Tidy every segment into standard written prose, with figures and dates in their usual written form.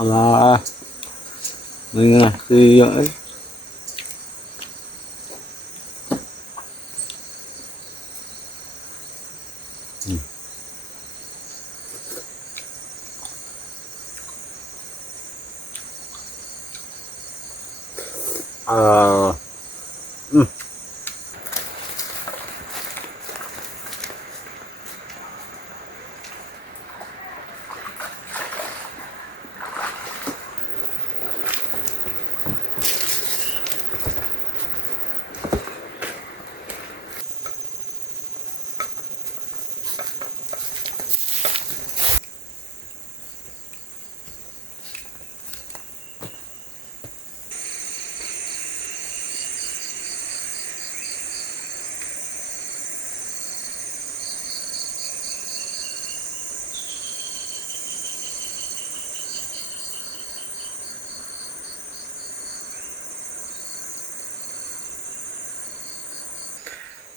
Alah, mình ngasih yang ah,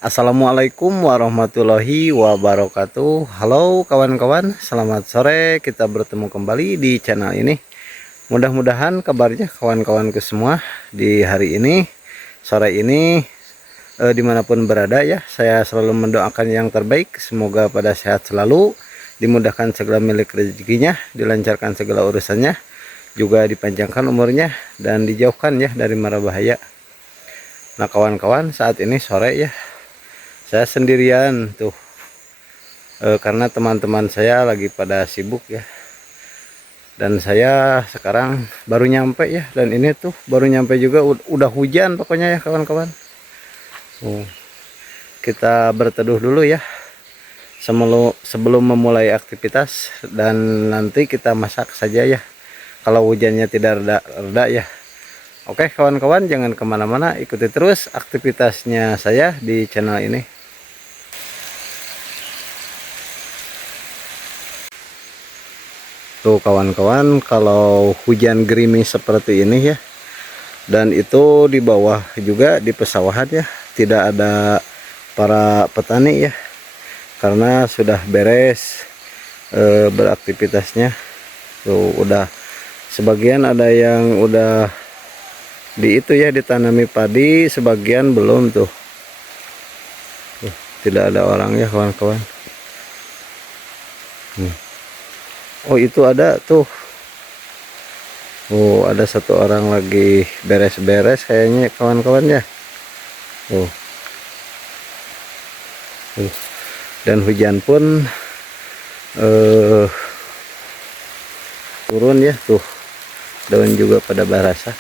Assalamualaikum warahmatullahi wabarakatuh. Halo kawan-kawan, selamat sore. Kita bertemu kembali di channel ini. Mudah-mudahan kabarnya kawan-kawanku semua di hari ini, sore ini, dimanapun berada ya. Saya selalu mendoakan yang terbaik. Semoga pada sehat selalu, dimudahkan segala milik rezekinya, dilancarkan segala urusannya, juga dipanjangkan umurnya dan dijauhkan ya dari mara bahaya. Nah kawan-kawan, saat ini sore ya, saya sendirian tuh, karena teman-teman saya lagi pada sibuk ya, dan saya sekarang baru nyampe ya, dan ini tuh baru nyampe juga udah hujan pokoknya ya kawan-kawan. Kita berteduh dulu ya sebelum memulai aktivitas, dan nanti kita masak saja ya kalau hujannya tidak reda ya. Oke kawan-kawan, jangan kemana-mana, ikuti terus aktivitasnya saya di channel ini. Tuh kawan-kawan, kalau hujan gerimis seperti ini ya, dan itu di bawah juga di pesawahan ya, tidak ada para petani ya, karena sudah beres beraktivitasnya. Tuh udah sebagian ada yang udah di itu ya, ditanami padi, sebagian belum tuh. Tidak ada orang ya kawan-kawan. Oh itu ada tuh. Oh ada satu orang lagi beres-beres kayaknya kawan-kawan ya. Oh. Dan hujan pun turun ya tuh. Daun juga pada basah.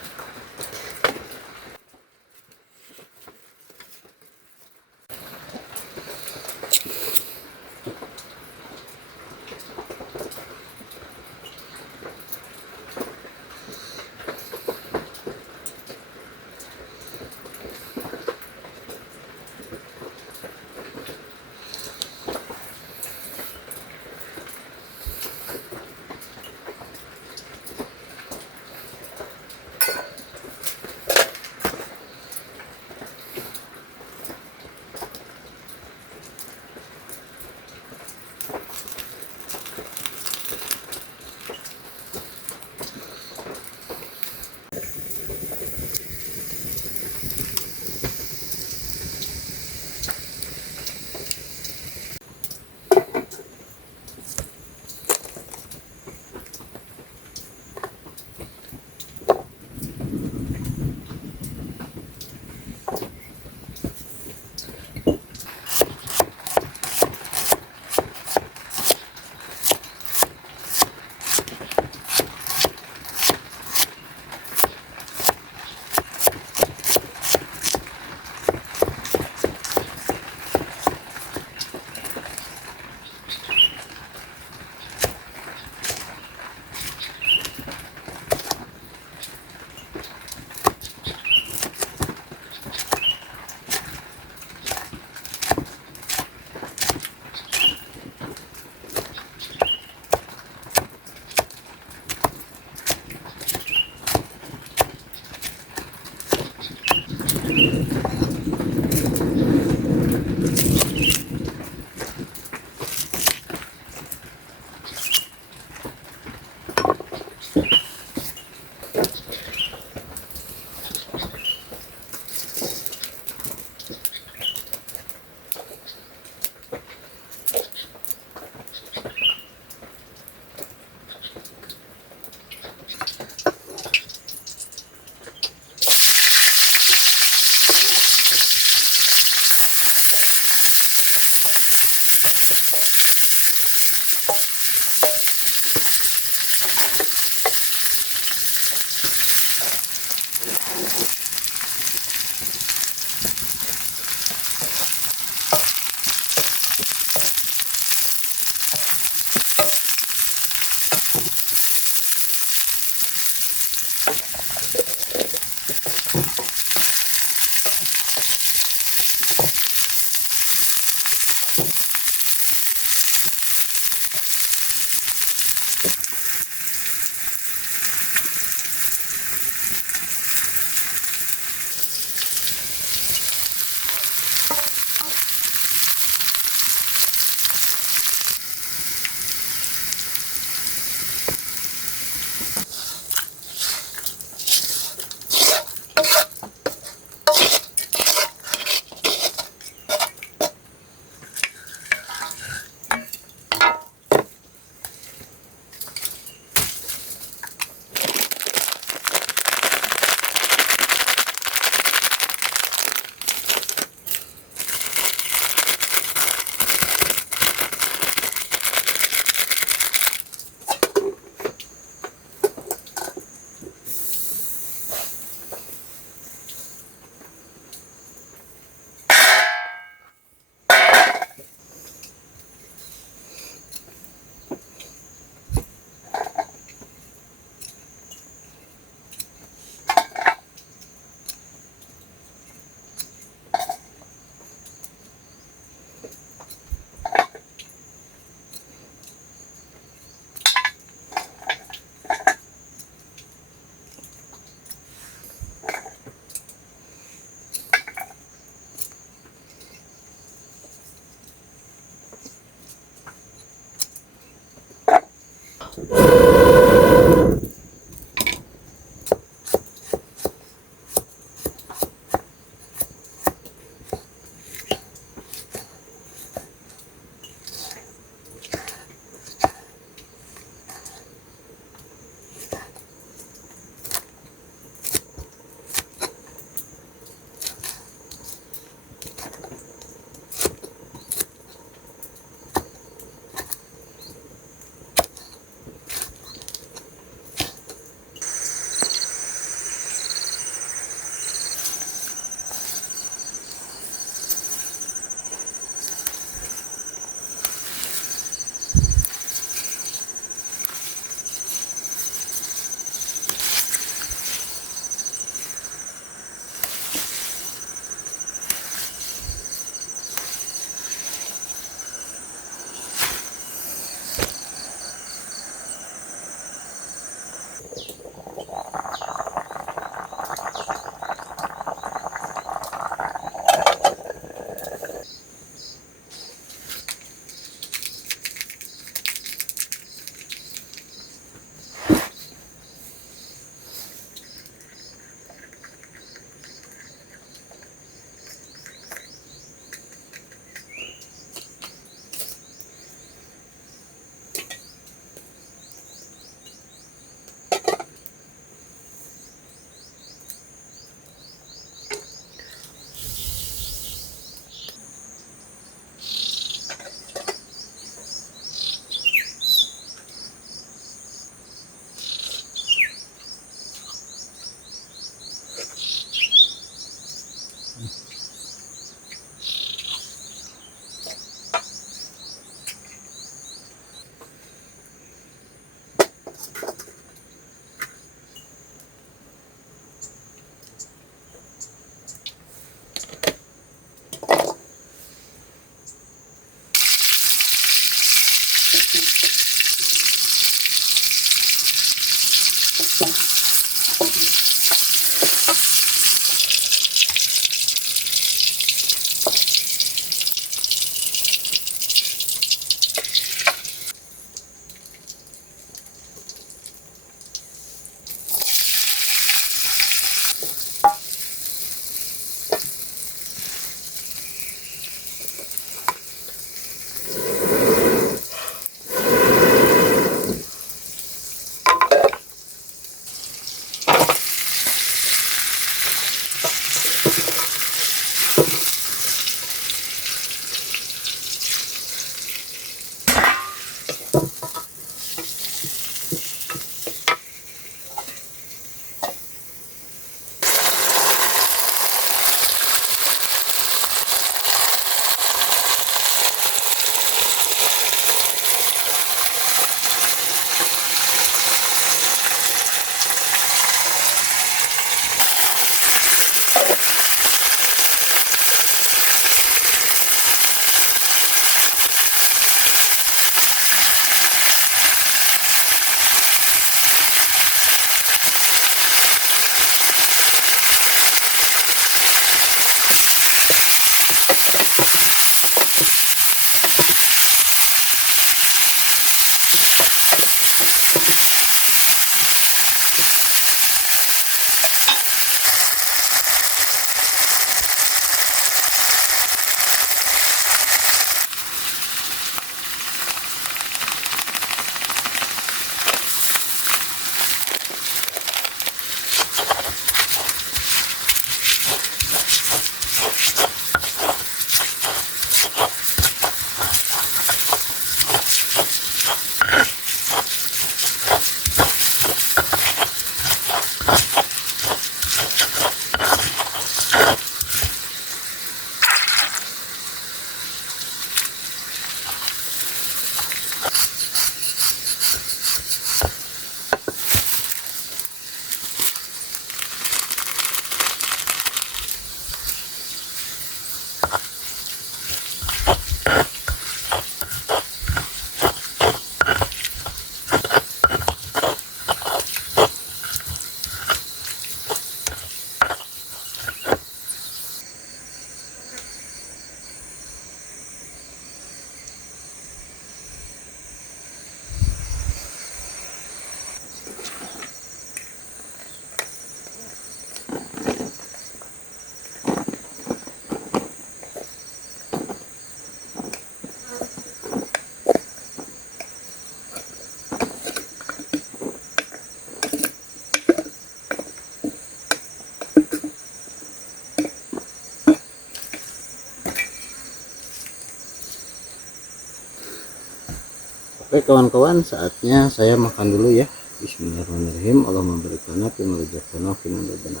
Oke kawan-kawan, saatnya saya makan dulu ya. Bismillahirrahmanirrahim. Allah memberikan fi merujukana fi benar.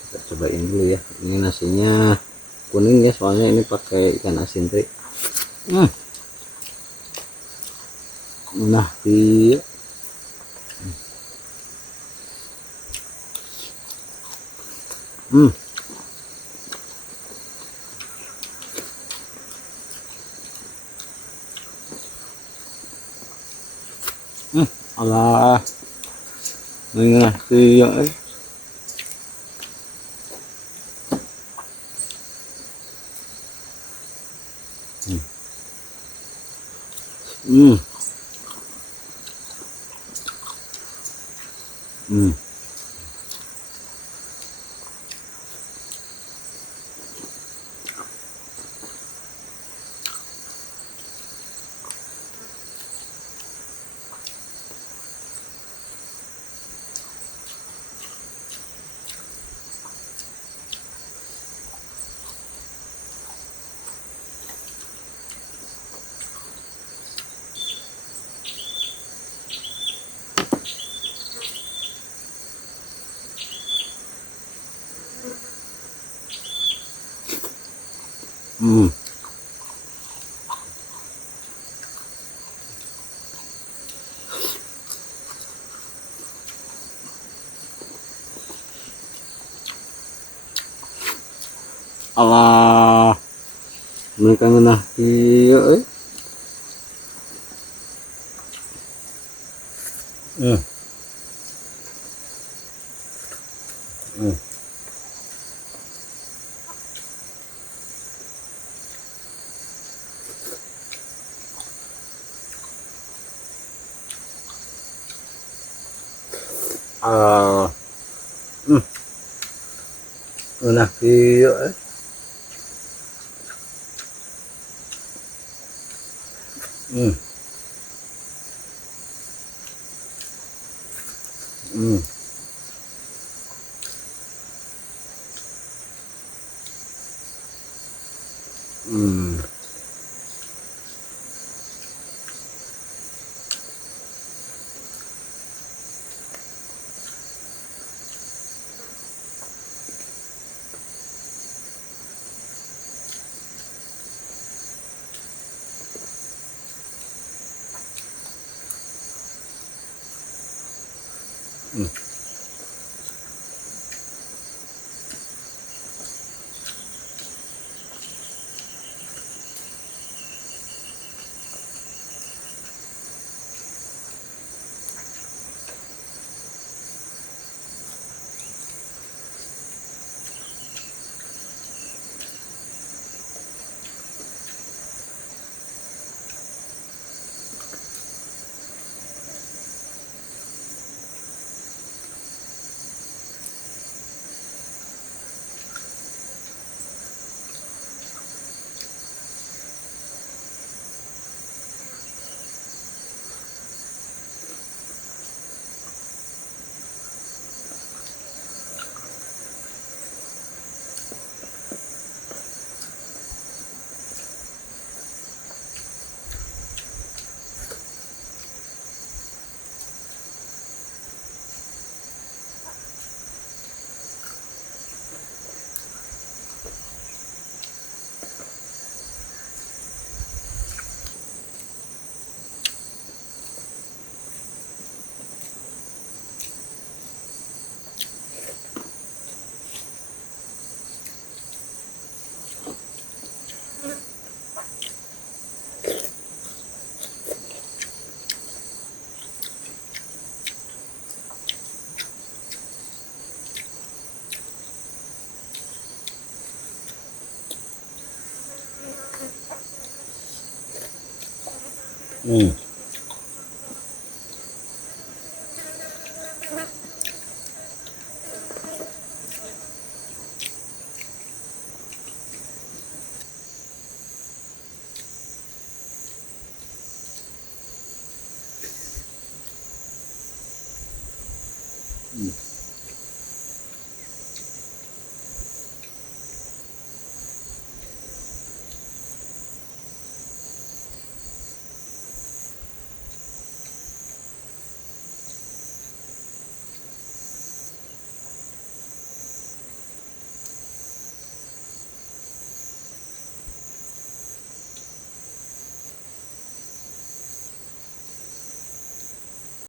Kita cobain dulu ya. Ini nasinya kuning ya, soalnya ini pakai ikan asin teri. Nah, di alah, ini nasi yang Hmm. Alah, mereka ngenah iya ah ngenah iya Hmm. Hmm.